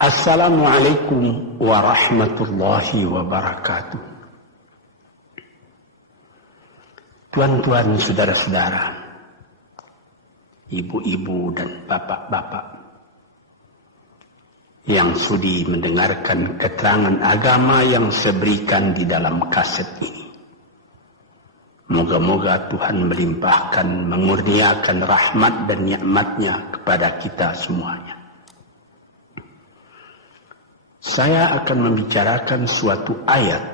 Assalamualaikum warahmatullahi wabarakatuh. Tuan-tuan, saudara-saudara, ibu-ibu dan bapak-bapak yang sudi mendengarkan keterangan agama yang saya berikan di dalam kaset ini. Moga-moga Tuhan melimpahkan, mengurniakan rahmat dan nikmat-Nya kepada kita semuanya. Saya akan membicarakan suatu ayat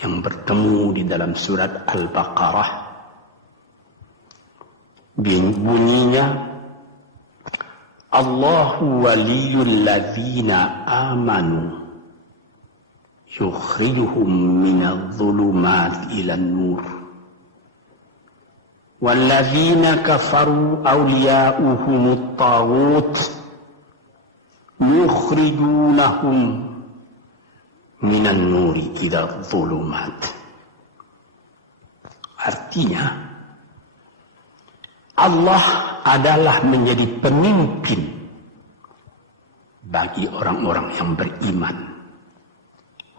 yang bertemu di dalam surat Al-Baqarah. Bunyinya, Allahu waliyul ladzina amanu yukhrijuhum minadh dhulumati ilan nur wal ladzina kafaru awliya'uhumut taghut yukhrijunahum minan nuri ila dhulumat. Artinya, Allah adalah menjadi pemimpin bagi orang-orang yang beriman,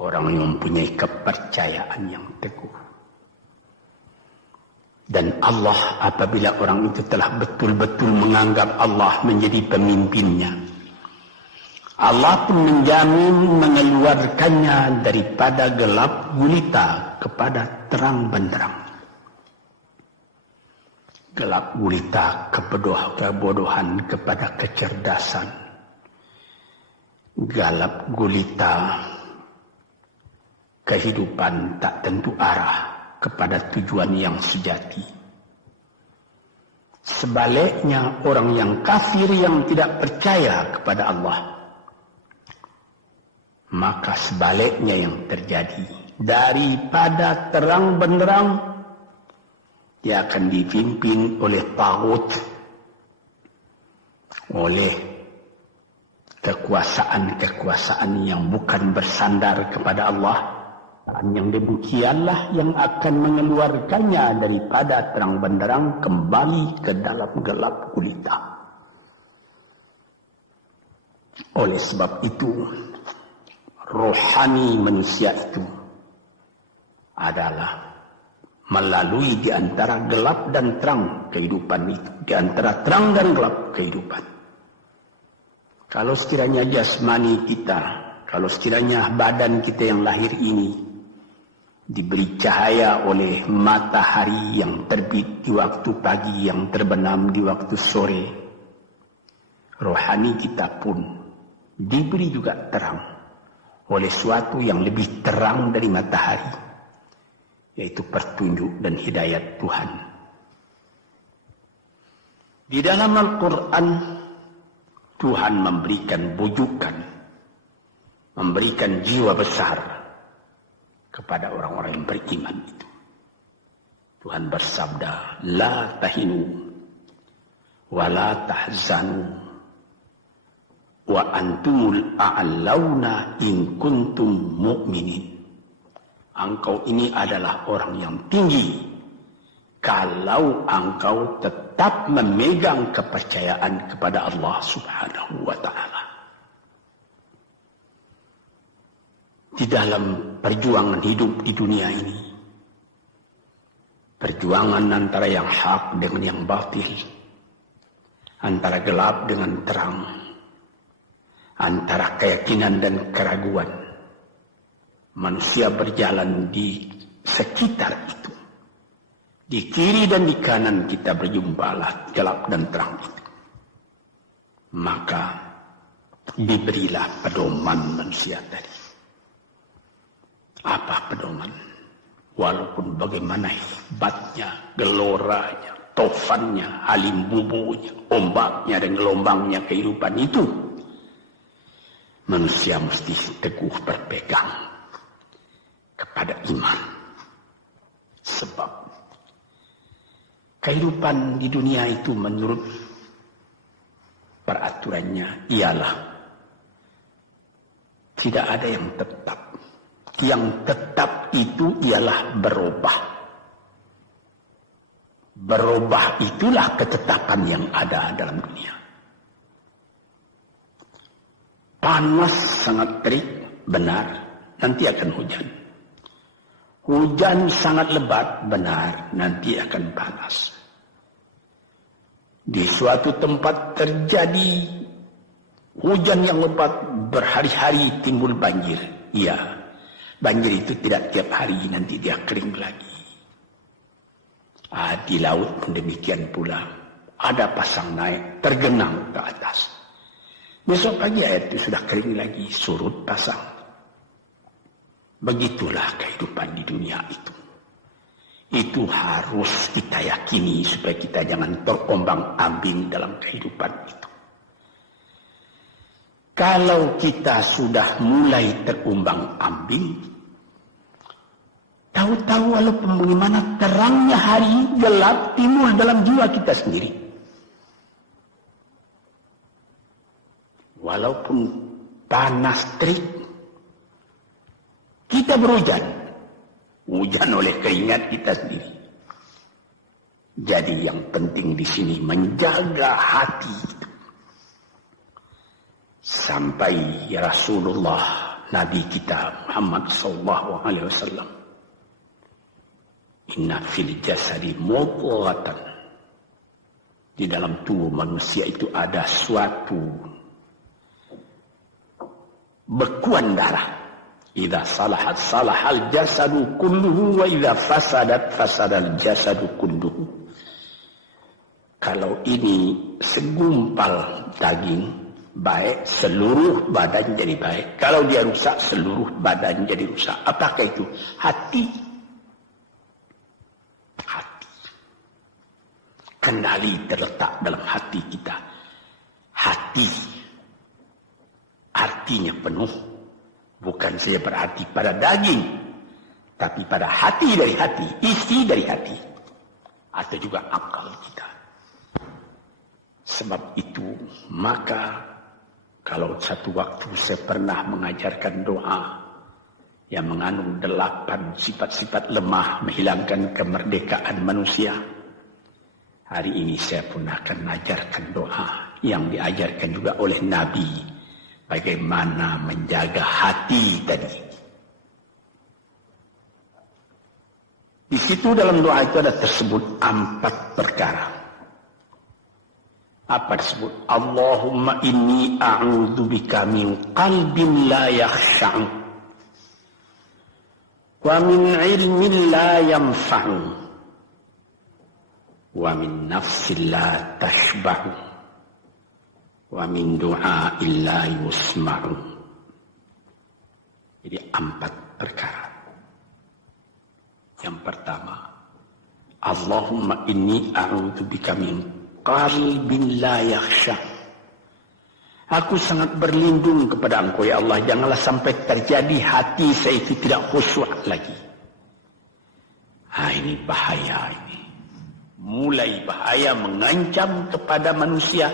orang yang mempunyai kepercayaan yang teguh. Dan Allah, apabila orang itu telah betul-betul menganggap Allah menjadi pemimpinnya, Allah pun menjamin mengeluarkannya daripada gelap gulita kepada terang benderang. Gelap gulita kebodohan kepada kecerdasan. Gelap gulita kehidupan tak tentu arah kepada tujuan yang sejati. Sebaliknya, orang yang kafir yang tidak percaya kepada Allah, maka sebaliknya yang terjadi, daripada terang benderang dia akan dipimpin oleh taghut, oleh kekuasaan-kekuasaan yang bukan bersandar kepada Allah. Yang demikianlah yang akan mengeluarkannya daripada terang benderang kembali ke dalam gelap gulita. Oleh sebab itu, rohani manusia itu adalah melalui di antara gelap dan terang kehidupan itu, di antara terang dan gelap kehidupan. Kalau sekiranya jasmani kita, kalau sekiranya badan kita yang lahir ini diberi cahaya oleh matahari yang terbit di waktu pagi, yang terbenam di waktu sore, rohani kita pun diberi juga terang oleh suatu yang lebih terang dari matahari, yaitu petunjuk dan hidayat Tuhan. Di dalam Al-Quran, Tuhan memberikan bujukan, memberikan jiwa besar kepada orang-orang yang beriman itu. Tuhan bersabda, La tahinu wa la tahzanu wa antumul a'launa in kuntum mu'minin. Engkau ini adalah orang yang tinggi kalau engkau tetap memegang kepercayaan kepada Allah Subhanahu wa ta'ala. Di dalam perjuangan hidup di dunia ini, perjuangan antara yang hak dengan yang batil, antara gelap dengan terang, antara keyakinan dan keraguan, manusia berjalan di sekitar itu. Di kiri dan di kanan kita berjumpalah gelap dan terang itu. Maka diberilah pedoman manusia tadi. Apa pedoman? Walaupun bagaimana hebatnya, geloranya, tofannya, halimbubunya, ombaknya dan gelombangnya kehidupan itu, manusia mesti teguh berpegang kepada iman. Sebab kehidupan di dunia itu menurut peraturannya ialah tidak ada yang tetap. Yang tetap itu ialah berubah. Berubah itulah ketetapan yang ada dalam dunia. Panas sangat terik, benar, nanti akan hujan. Hujan sangat lebat, benar, nanti akan panas. Di suatu tempat terjadi hujan yang lebat, berhari-hari timbul banjir. Iya, banjir itu tidak tiap hari, nanti dia kering lagi. Di laut pun demikian pula. Ada pasang naik, tergenang ke atas. Besok pagi air itu sudah kering lagi, surut pasang. Begitulah kehidupan di dunia itu. Itu harus kita yakini supaya kita jangan terombang-ambing dalam kehidupan itu. Kalau kita sudah mulai terombang-ambing, tahu-tahu walaupun bagaimana terangnya hari gelap timbul dalam jiwa kita sendiri. Walaupun panas terik, kita berhujan. Hujan oleh keringat kita sendiri. Jadi yang penting di sini menjaga hati itu. Sampai Rasulullah Nabi kita Muhammad sallallahu alaihi wasallam, inna fil jasadi mudghatan, di dalam tubuh manusia itu ada suatu bekuan darah. Idza salahat salahal jasadu kulluhu wa idza fasadat fasadal jasadu kulluhu. Kalau ini segumpal daging baik, seluruh badan jadi baik. Kalau dia rusak, seluruh badan jadi rusak. Apakah itu? Hati. Hati. Kendali terletak dalam hati kita. Hati artinya penuh. Bukan saja berarti pada daging, tapi pada hati dari hati, isi dari hati, atau juga akal kita. Sebab itu, maka kalau satu waktu saya pernah mengajarkan doa yang mengandung 8 sifat-sifat lemah menghilangkan kemerdekaan manusia, hari ini saya pun akan mengajarkan doa yang diajarkan juga oleh Nabi. Bagaimana menjaga hati tadi. Di situ dalam doa itu ada tersebut 4 perkara. Apa tersebut? Allahumma inni a'udzubika min qalbin la yakhsha'u wa min ilmin la yanfa'u wa min nafsin la tashba'u wa min du'a illa yusma'u. Jadi 4 perkara. Yang pertama, Allahumma inni a'udzubika min qalbin la yakhsha. Aku sangat berlindung kepada Engkau ya Allah, janganlah sampai terjadi hati saya itu tidak khusyuk lagi. Ini bahaya ini. Mulai bahaya mengancam kepada manusia.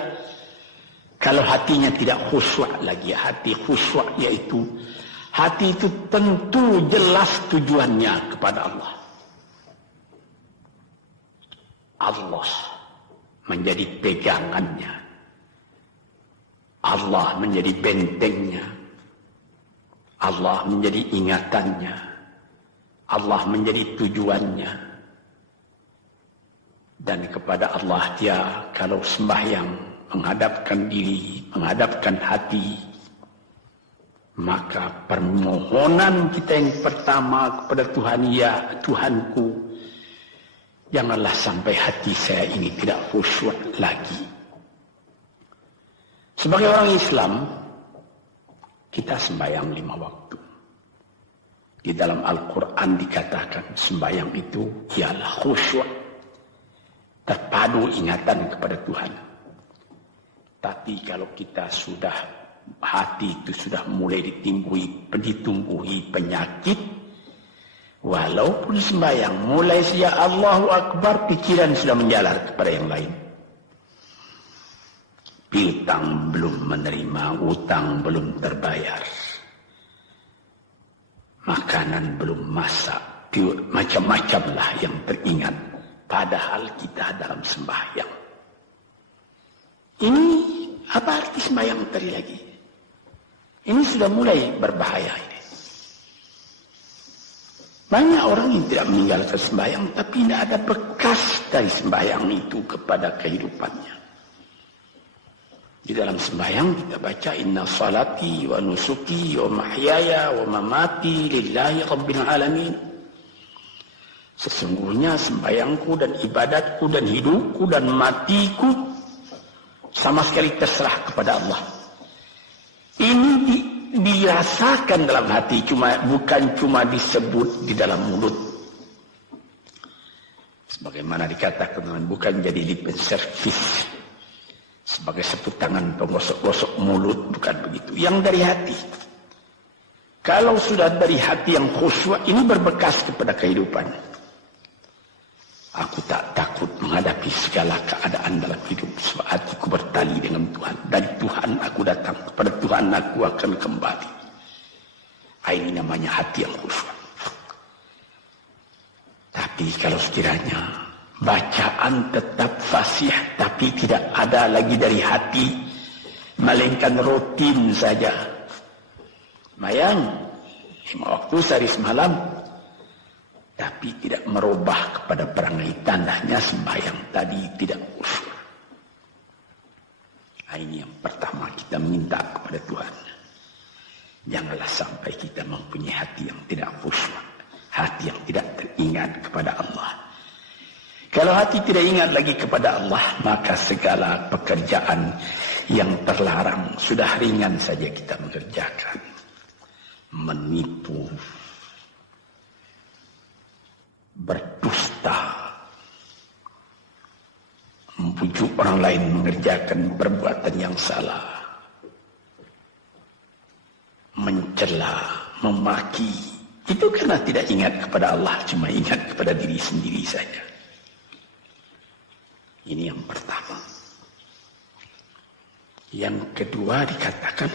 Kalau hatinya tidak khusyuk lagi, hati khusyuk yaitu hati itu tentu jelas tujuannya kepada Allah. Allah menjadi pegangannya. Allah menjadi bentengnya. Allah menjadi ingatannya. Allah menjadi tujuannya. Dan kepada Allah dia kalau sembahyang menghadapkan diri, menghadapkan hati, maka permohonan kita yang pertama kepada Tuhan, ya Tuhanku, janganlah sampai hati saya ini tidak khusyuk lagi. Sebagai orang Islam, kita sembahyang 5 waktu. Di dalam Al-Quran dikatakan sembahyang itu ialah khusyuk, terpadu ingatan kepada Tuhan. Tapi kalau kita sudah, hati itu sudah mulai ditumbuhi penyakit, walaupun sembahyang, mulai saja Allahu Akbar, pikiran sudah menjalar kepada yang lain. Piutang belum menerima, utang belum terbayar, makanan belum masak, macam-macamlah yang teringat. Padahal kita dalam sembahyang. Ini apa arti sembahyang tadi lagi? Ini sudah mulai berbahaya ini. Banyak orang yang tidak meninggalkan sembahyang, tapi tidak ada bekas dari sembahyang itu kepada kehidupannya. Di dalam sembahyang kita baca inna salati wa nusuki wa mahyaya wa mamati lillahi rabbil alamin. Sesungguhnya sembahyangku dan ibadatku dan hidupku dan matiku sama sekali terserah kepada Allah. Ini dirasakan dalam hati, bukan cuma disebut di dalam mulut. Sebagaimana dikatakan, bukan jadi lip service sebagai satu tangan penggosok-gosok mulut, bukan begitu. Yang dari hati. Kalau sudah dari hati yang khusyuk, ini berbekas kepada kehidupan. Aku tak takut menghadapi segala keadaan dalam hidup, sebab hatiku bertali dengan Tuhan. Dari Tuhan aku datang, kepada Tuhan aku akan kembali. Ini namanya hati yang khusyuk. Tapi kalau sekiranya bacaan tetap fasih, tapi tidak ada lagi dari hati, melainkan rutin saja. Mayang, 5 waktu sehari semalam, tapi tidak merubah kepada perangai, tandanya sembahyang tadi tidak khusyuk. Ini yang pertama kita minta kepada Tuhan. Janganlah sampai kita mempunyai hati yang tidak khusyuk, hati yang tidak teringat kepada Allah. Kalau hati tidak ingat lagi kepada Allah, maka segala pekerjaan yang terlarang sudah ringan saja kita mengerjakan. Menipu, berdusta, membujuk orang lain mengerjakan perbuatan yang salah, mencela, memaki, itu karena tidak ingat kepada Allah, cuma ingat kepada diri sendiri saja. Ini yang pertama. Yang kedua dikatakan,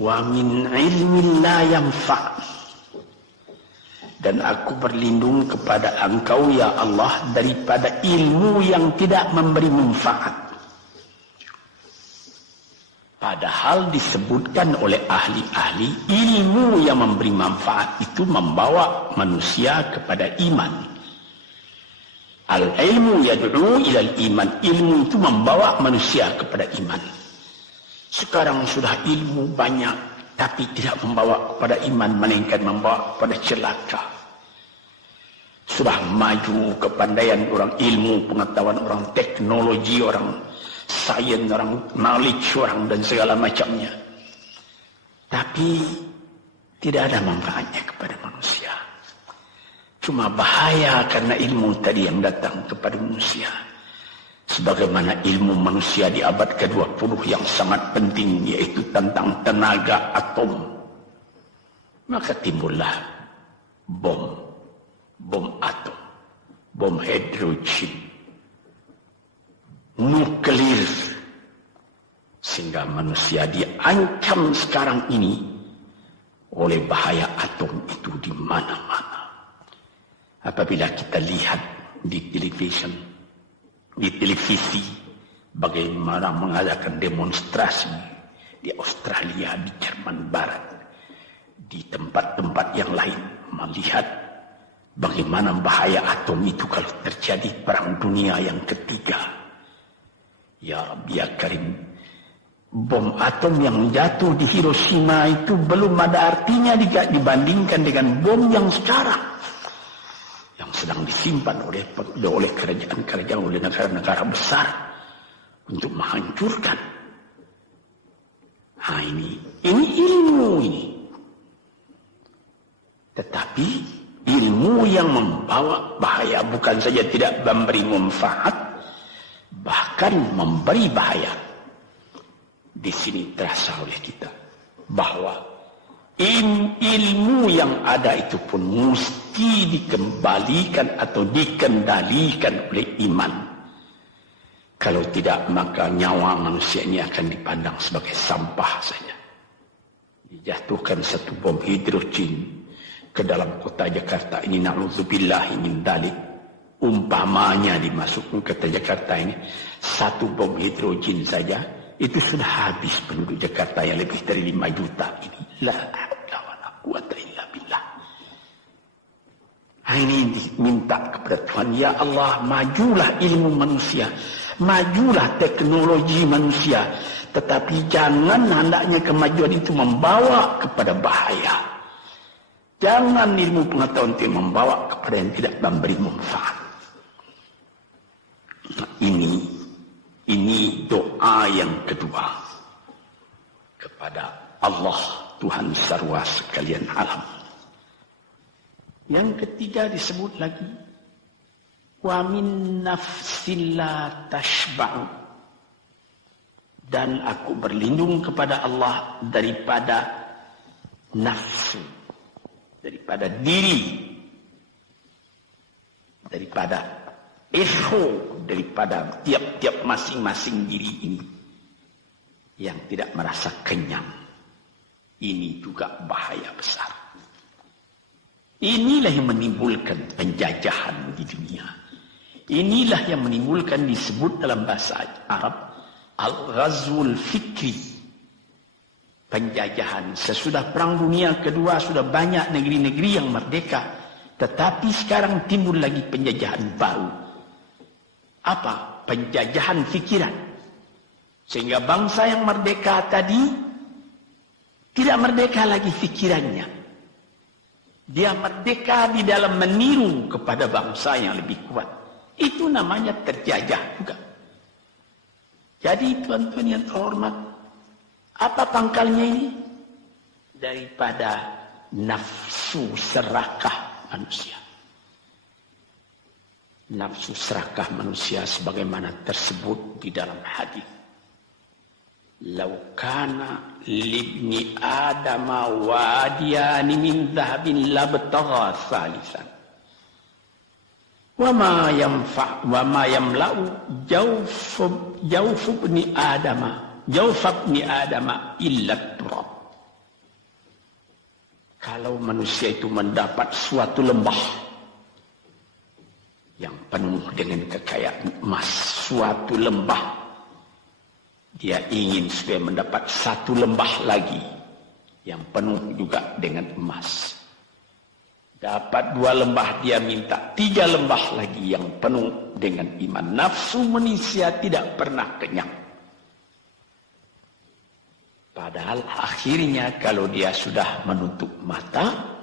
wa min ilmin la yanfa', dan aku berlindung kepada Engkau ya Allah daripada ilmu yang tidak memberi manfaat. Padahal disebutkan oleh ahli-ahli, ilmu yang memberi manfaat itu membawa manusia kepada iman. Al-ilmu yad'u ilal iman, ilmu itu membawa manusia kepada iman. Sekarang sudah ilmu banyak, tapi tidak membawa kepada iman, melainkan membawa kepada celaka. Sudah maju kepandaian orang, ilmu, pengetahuan orang, teknologi orang, sains orang, knowledge orang, dan segala macamnya. Tapi tidak ada manfaatnya kepada manusia. Cuma bahaya karena ilmu tadi yang datang kepada manusia. Sebagaimana ilmu manusia di abad ke-20 yang sangat penting, yaitu tentang tenaga atom. Maka timbullah bom atom, bom hidrogen, nuklir, sehingga manusia diancam sekarang ini oleh bahaya atom itu di mana-mana. Apabila kita lihat di televisi bagaimana mengadakan demonstrasi di Australia, di Jerman Barat, di tempat-tempat yang lain, melihat bagaimana bahaya atom itu kalau terjadi perang dunia yang ketiga. Ya Rabbi ya Karim, bom atom yang jatuh di Hiroshima itu belum ada artinya dibandingkan dengan bom yang sekarang, yang sedang disimpan oleh kerajaan-kerajaan, oleh negara-negara besar untuk menghancurkan. Ini ilmu ini. Tetapi ilmu yang membawa bahaya, bukan saja tidak memberi manfaat, bahkan memberi bahaya. Di sini terasa oleh kita bahwa ilmu yang ada itu pun mesti dikembalikan atau dikendalikan oleh iman. Kalau tidak, maka nyawa manusia ini akan dipandang sebagai sampah saja. Dijatuhkan satu bom hidrogen ke dalam kota Jakarta ini, na'udzubillah min dzalik. Umpamanya dimasukkan ke kota Jakarta ini, satu bom hidrogen saja itu sudah habis penduduk Jakarta yang lebih dari 5 juta ini. La haula wala quwata illa billah. Ini minta kepada Tuhan, ya Allah, majulah ilmu manusia, majulah teknologi manusia, tetapi jangan hendaknya kemajuan itu membawa kepada bahaya. Jangan ilmu pengetahuan itu membawa kepada yang tidak memberi manfaat. Nah, ini doa yang kedua kepada Allah Tuhan sarwa sekalian alam. Yang ketiga disebut lagi, wa min nafsin la tashba'u, dan aku berlindung kepada Allah daripada nafsu, daripada diri, daripada ego, daripada tiap-tiap masing-masing diri ini yang tidak merasa kenyang. Ini juga bahaya besar. Inilah yang menimbulkan penjajahan di dunia. Inilah yang menimbulkan, disebut dalam bahasa Arab, al-ghazwul fikri, penjajahan. Sesudah Perang Dunia Kedua sudah banyak negeri-negeri yang merdeka, tetapi sekarang timbul lagi penjajahan baru. Apa? Penjajahan fikiran. Sehingga bangsa yang merdeka tadi tidak merdeka lagi fikirannya. Dia merdeka di dalam meniru kepada bangsa yang lebih kuat. Itu namanya terjajah juga. Jadi tuan-tuan yang terhormat, apa pangkalnya ini? Daripada nafsu serakah manusia. Nafsu serakah manusia sebagaimana tersebut di dalam hadis. Lau kana libni adama wadiyani min dhahabin labtagha salisan. Wa ma yamla'u jawf ibni adama illa turab. Kalau manusia itu mendapat suatu lembah yang penuh dengan kekayaan emas, suatu lembah, dia ingin supaya mendapat satu lembah lagi yang penuh juga dengan emas. Dapat 2 lembah, dia minta 3 lembah lagi yang penuh dengan iman. Nafsu manusia tidak pernah kenyang. Padahal akhirnya kalau dia sudah menutup mata,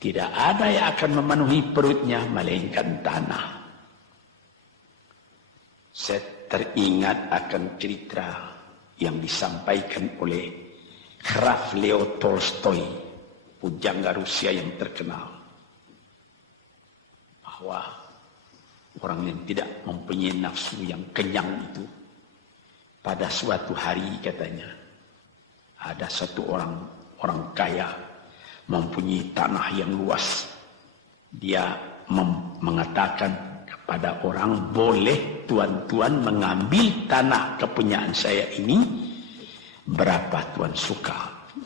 tidak ada yang akan memenuhi perutnya melainkan tanah. Saya teringat akan cerita yang disampaikan oleh Graf Leo Tolstoy, pujangga Rusia yang terkenal, bahwa orang yang tidak mempunyai nafsu yang kenyang itu, pada suatu hari katanya, ada satu orang kaya mempunyai tanah yang luas. Dia mengatakan kepada orang, boleh tuan-tuan mengambil tanah kepunyaan saya ini, berapa tuan suka,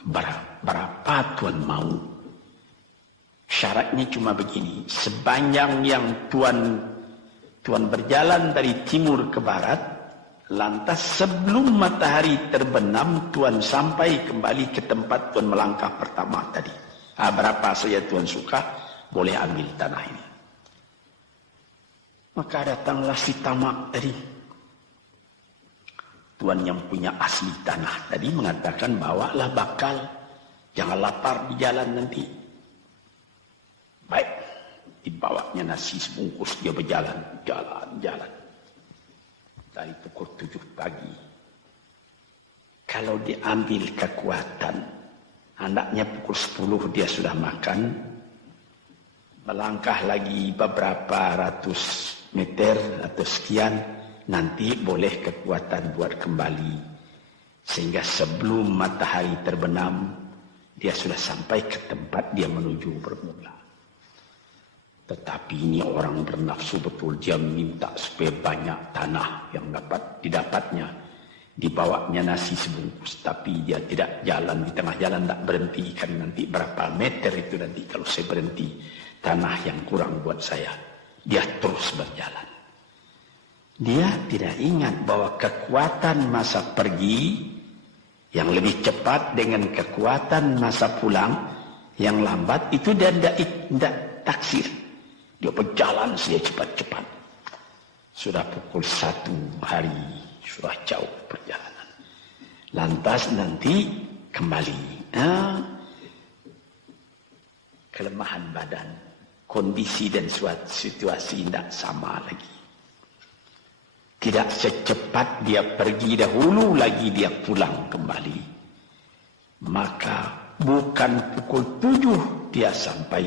berapa tuan mau. Syaratnya cuma begini, sepanjang yang tuan berjalan dari timur ke barat, lantas sebelum matahari terbenam, tuan sampai kembali ke tempat tuan melangkah pertama tadi. Berapa saja tuan suka, boleh ambil tanah ini. Maka datanglah si tamak tadi. Tuan yang punya asli tanah tadi mengatakan, bawalah bakal, jangan lapar di jalan nanti. Baik, dibawanya nasi sebungkus, dia berjalan, jalan. Dari pukul 7 pagi. Kalau diambil kekuatan, hendaknya pukul 10 dia sudah makan. Melangkah lagi beberapa ratus meter atau sekian, nanti boleh kekuatan buat kembali. Sehingga sebelum matahari terbenam, dia sudah sampai ke tempat dia menuju bermula. Tetapi ini orang bernafsu betul, dia minta supaya banyak tanah yang dapat didapatnya. Dibawanya nasi sebungkus, tapi dia tidak jalan, di tengah jalan tak berhenti, kan nanti berapa meter itu nanti kalau saya berhenti, tanah yang kurang buat saya. Dia terus berjalan. Dia tidak ingat bahwa kekuatan masa pergi yang lebih cepat dengan kekuatan masa pulang yang lambat itu dia tidak taksir. Dia berjalan saja cepat-cepat. Sudah pukul 1 hari, sudah jauh perjalanan. Lantas nanti kembali. Kelemahan badan, kondisi dan suatu situasi tidak sama lagi. Tidak secepat dia pergi dahulu lagi dia pulang kembali. Maka bukan pukul 7 dia sampai,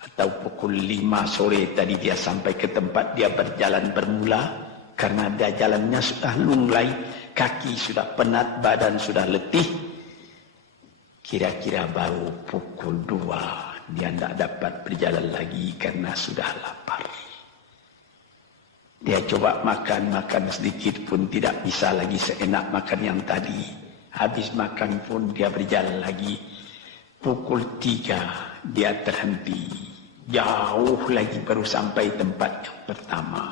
atau pukul 5 sore tadi dia sampai ke tempat dia berjalan bermula, karena dia jalannya sudah lunglai, kaki sudah penat, badan sudah letih. Kira-kira baru pukul 2 dia tidak dapat berjalan lagi karena sudah lapar. Dia coba makan sedikit pun tidak bisa lagi seenak makan yang tadi. Habis makan pun dia berjalan lagi. Pukul 3 dia terhenti. Jauh lagi baru sampai tempat yang pertama.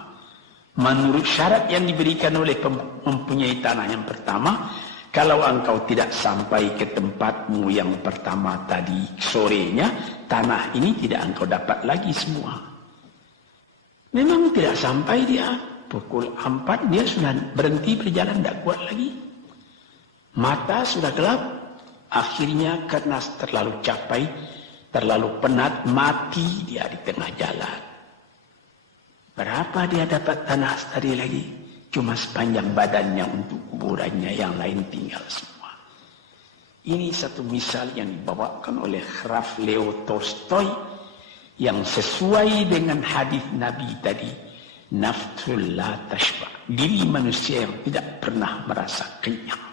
Menurut syarat yang diberikan oleh mempunyai tanah yang pertama, kalau engkau tidak sampai ke tempatmu yang pertama tadi sorenya, tanah ini tidak engkau dapat lagi semua. Memang tidak sampai dia. Pukul 4 dia sudah berhenti berjalan, tidak kuat lagi. Mata sudah gelap. Akhirnya karena terlalu capai, terlalu penat, mati dia di tengah jalan. Berapa dia dapat tanah tadi lagi? Cuma sepanjang badannya untuk kuburannya, yang lain tinggal semua. Ini satu misal yang dibawakan oleh Graf Leo Tolstoy, yang sesuai dengan hadis Nabi tadi, nafsul la tashba, diri manusia yang tidak pernah merasa kenyang.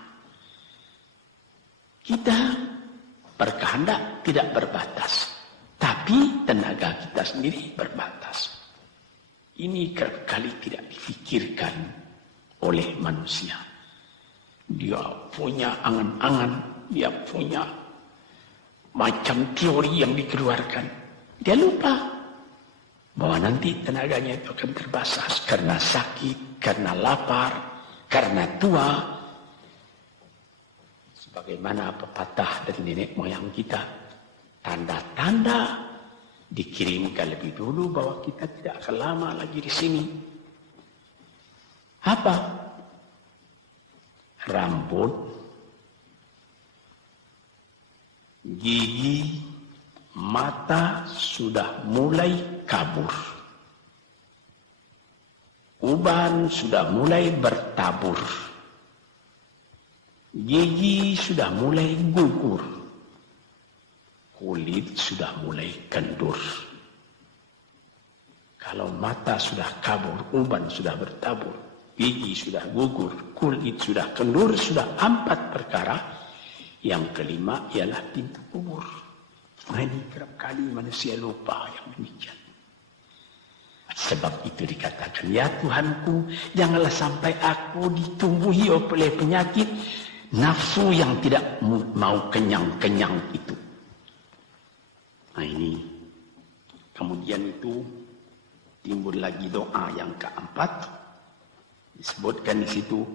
Kita berkehendak tidak berbatas, tapi tenaga kita sendiri berbatas. Ini kali tidak difikirkan oleh manusia. Dia punya angan-angan, dia punya macam teori yang dikeluarkan. Dia lupa bahwa nanti tenaganya itu akan terbatas karena sakit, karena lapar, karena tua. Sebagaimana pepatah dari nenek moyang kita, tanda-tanda dikirimkan lebih dulu bahwa kita tidak akan lama lagi di sini. Apa? Rambut, gigi, mata sudah mulai kabur. Uban sudah mulai bertabur. Gigi sudah mulai gugur. Kulit sudah mulai kendur. Kalau mata sudah kabur, uban sudah bertabur, gigi sudah gugur, kulit sudah kendur, sudah 4 perkara. Yang kelima ialah pintu kubur. Nah, ini kerap kali manusia lupa yang demikian. Sebab itu dikatakan, ya Tuhanku, janganlah sampai aku ditumbuhi oleh penyakit nafsu yang tidak mau kenyang-kenyang itu. Nah ini, kemudian itu timbul lagi doa yang keempat. Disebutkan di situ,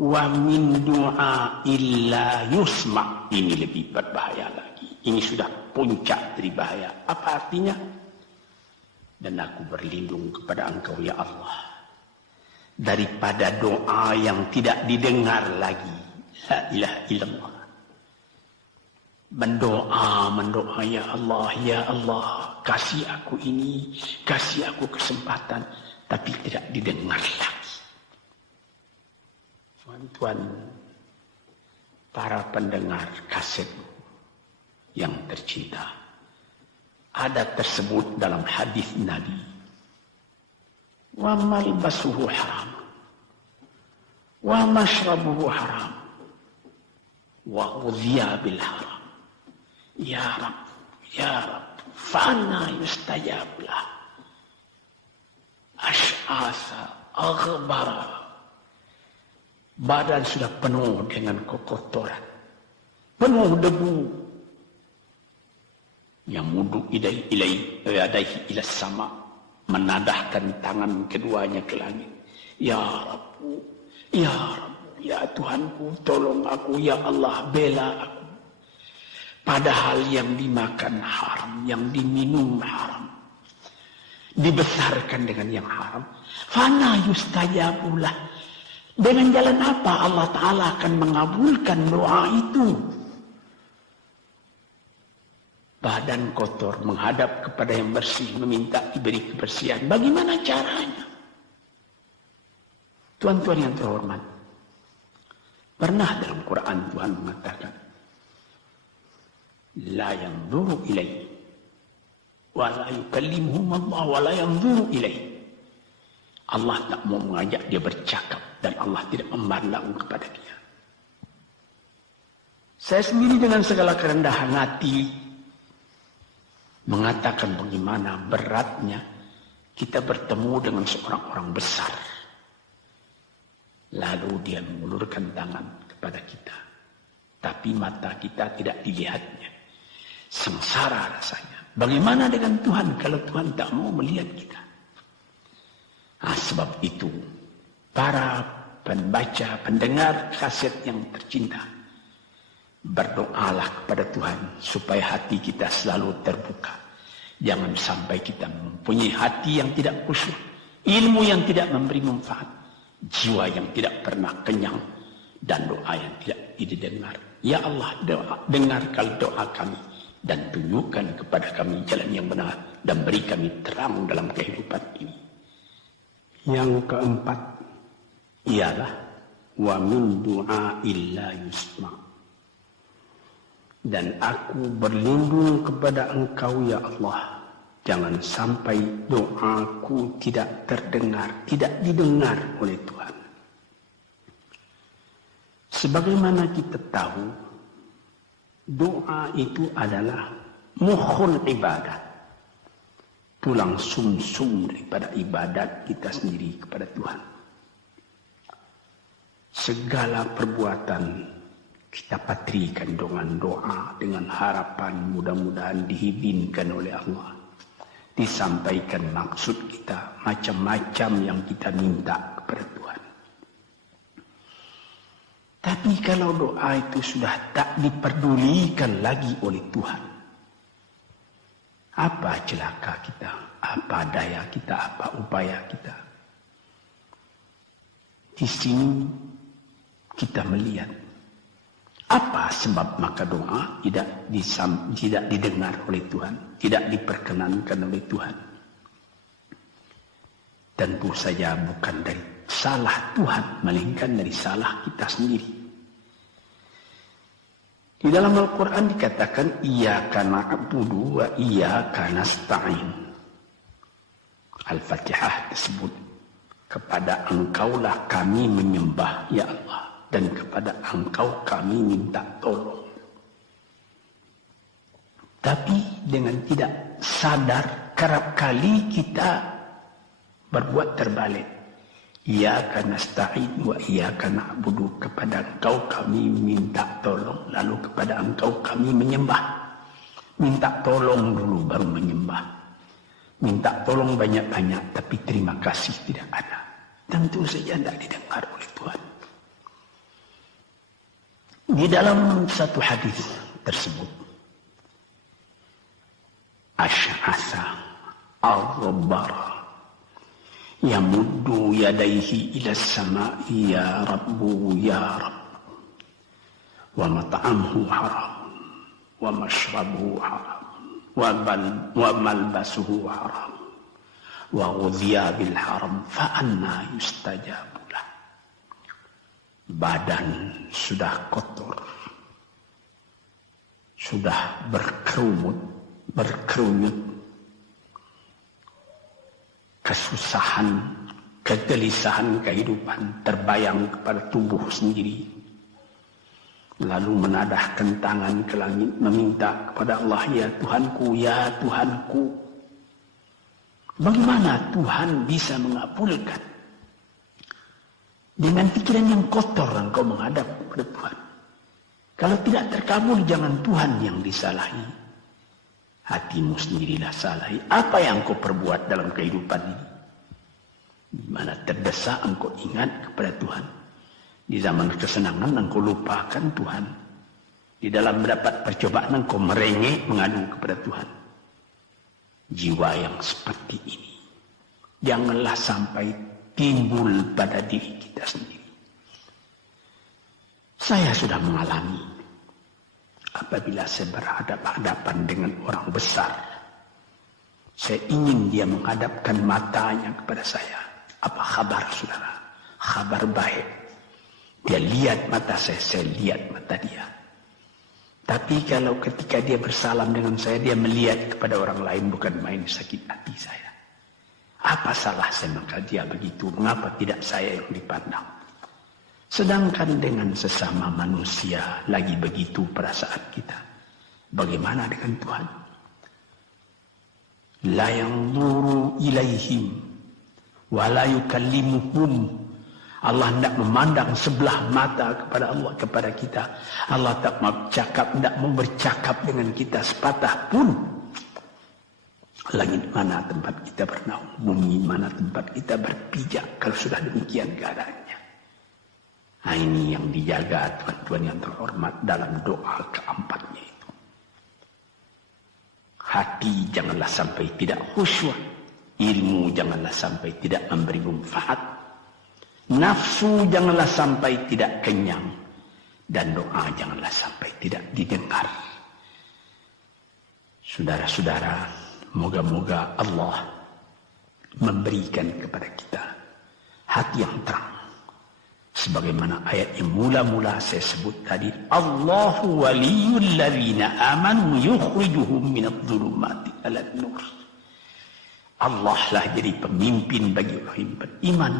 wa min du'a illa yusma. Ini lebih berbahaya lagi. Ini sudah puncak dari bahaya. Apa artinya? Dan aku berlindung kepada Engkau ya Allah, daripada doa yang tidak didengar lagi. La ilaha illallah. Mendoa ya Allah, kasih aku ini, kasih aku kesempatan, tapi tidak didengar lagi. Tuan-tuan, para pendengar kaset yang tercinta, ada tersebut dalam hadis Nabi, wa malbasuhu haram, wa mashrabuhu haram, wa udhiya bil haram. Ya Rab, ya Rab, fa'anna yustajab lah. Ash'asa, aghbara. Badan sudah penuh dengan kotoran, penuh debu. Yamudu ilaihi ila sama, menadahkan tangan keduanya ke langit. Ya Rabbu, ya Rabbu, ya Tuhanku, tolong aku, ya Allah, bela aku. Padahal yang dimakan haram, yang diminum haram, dibesarkan dengan yang haram. Fana yustajabulah. Dengan jalan apa Allah Ta'ala akan mengabulkan doa itu? Badan kotor menghadap kepada yang bersih, meminta diberi kebersihan. Bagaimana caranya? Tuan-tuan yang terhormat, pernah dalam Quran Tuhan mengatakan, la yanzuru ilaihi wa la yukallimuhum Allah wa la yanzuru ilaihi. Allah tak mau mengajak dia bercakap dan Allah tidak memandang kepada dia. Saya sendiri dengan segala kerendahan hati mengatakan bagaimana beratnya kita bertemu dengan seorang orang besar. Lalu dia mengulurkan tangan kepada kita. Tapi mata kita tidak dilihatnya. Sengsara rasanya. Bagaimana dengan Tuhan kalau Tuhan tak mau melihat kita? Sebab itu, para pembaca, pendengar kaset yang tercinta, berdoalah kepada Tuhan supaya hati kita selalu terbuka. Jangan sampai kita mempunyai hati yang tidak khusyuk, ilmu yang tidak memberi manfaat, jiwa yang tidak pernah kenyang, dan doa yang tidak didengar. Ya Allah, dengarkan doa kami dan tunjukkan kepada kami jalan yang benar dan beri kami terang dalam kehidupan ini. Yang keempat ialah wa min du'ail la yusma. Dan aku berlindung kepada Engkau ya Allah, jangan sampai doaku tidak terdengar, tidak didengar oleh Tuhan. Sebagaimana kita tahu, doa itu adalah mukhul ibadah, tulang sumsum daripada ibadat kita sendiri kepada Tuhan. Segala perbuatan kita patrikan dengan doa, dengan harapan mudah-mudahan diizinkan oleh Allah. Disampaikan maksud kita, macam-macam yang kita minta kepada Tuhan. Tapi kalau doa itu sudah tak diperdulikan lagi oleh Tuhan, apa celaka kita, apa daya kita, apa upaya kita? Di sini kita melihat apa sebab maka doa tidak didengar oleh Tuhan, tidak diperkenankan oleh Tuhan. Tentu saja bukan dari salah Tuhan, melainkan dari salah kita sendiri. Di dalam Al-Quran dikatakan, Iyyaka na'budu wa iyyaka nasta'in. Al-Fatihah tersebut, kepada Engkaulah kami menyembah, ya Allah, dan kepada Engkau kami minta tolong. Tapi dengan tidak sadar, kerap kali kita berbuat terbalik. Iyyaka nasta'in wa iyyaka na'budu, kepada Engkau kami minta tolong, lalu kepada Engkau kami menyembah. Minta tolong dulu baru menyembah. Minta tolong banyak-banyak tapi terima kasih tidak ada. Tentu saja tidak didengar oleh Tuhan. Di dalam satu hadis tersebut, Asy'asa al-Ghabbara yamuddu yadayhi ila as-sama'i ya Rabbu ya Rabb, wa mat'amuhu haram wa mashrabuhu haram wa malbasuhu haram wa ghudhiya bil haram fa anna yustajabu lah. Badan sudah kotor, sudah berkerunyut, kesusahan, kegelisahan kehidupan terbayang kepada tubuh sendiri. Lalu menadahkan tangan ke langit meminta kepada Allah, ya Tuhanku, ya Tuhanku. Bagaimana Tuhan bisa mengabulkan? Dengan pikiran yang kotor engkau menghadap kepada Tuhan. Kalau tidak terkabul, jangan Tuhan yang disalahi. Hatimu sendirilah salahi. Apa yang kau perbuat dalam kehidupan ini? Di mana terdesak engkau ingat kepada Tuhan. Di zaman kesenangan engkau lupakan Tuhan. Di dalam mendapat percobaan engkau merengek mengadu kepada Tuhan. Jiwa yang seperti ini janganlah sampai timbul pada diri kita sendiri. Saya sudah mengalami apabila saya berhadapan-hadapan dengan orang besar. Saya ingin dia menghadapkan matanya kepada saya. Apa kabar saudara? Kabar baik. Dia lihat mata saya lihat mata dia. Tapi kalau ketika dia bersalam dengan saya, dia melihat kepada orang lain, bukan main sakit hati saya. Apa salah saya maka dia begitu? Mengapa tidak saya yang dipandang? Sedangkan dengan sesama manusia lagi begitu perasaan kita. Bagaimana dengan Tuhan? La yanzuru ilaihim wa la yukallimuhum. Allah tidak memandang sebelah mata kepada Allah, kepada kita. Allah tak mau bercakap dengan kita sepatah pun. Langit mana tempat kita bernaung, bumi mana tempat kita berpijak kalau sudah demikian keadaannya. Nah, ini yang dijaga tuan-tuan yang terhormat dalam doa keempatnya itu. Hati janganlah sampai tidak khusyuk. Ilmu janganlah sampai tidak memberi manfaat. Nafsu janganlah sampai tidak kenyang. Dan doa janganlah sampai tidak didengar. Saudara-saudara, moga-moga Allah memberikan kepada kita hati yang terang. Sebagaimana ayat yang mula-mula saya sebut tadi, Allahu waliyul ladzina amanu yukhrijuhum minadh-dhulumati ilan nur. Allah lah jadi pemimpin bagi orang yang beriman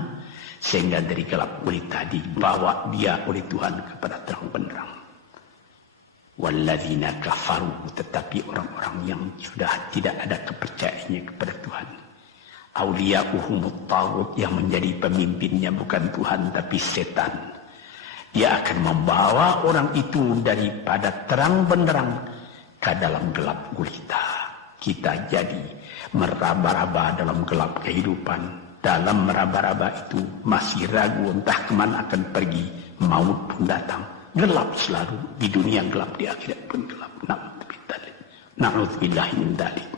sehingga dari gelap gulita dibawa dia oleh Tuhan kepada terang benderang. Walladzina kafaru, tetapi orang-orang yang sudah tidak ada kepercayaannya kepada Tuhan. Auliya'uhumut taghut, yang menjadi pemimpinnya bukan Tuhan tapi setan. Dia akan membawa orang itu daripada terang benderang ke dalam gelap gulita. Kita jadi meraba-raba dalam gelap kehidupan. Dalam meraba-raba itu masih ragu entah kemana akan pergi. Maut pun datang. Gelap selalu. Di dunia gelap, di akhirat pun gelap. Na'udzubillahi min dzalik.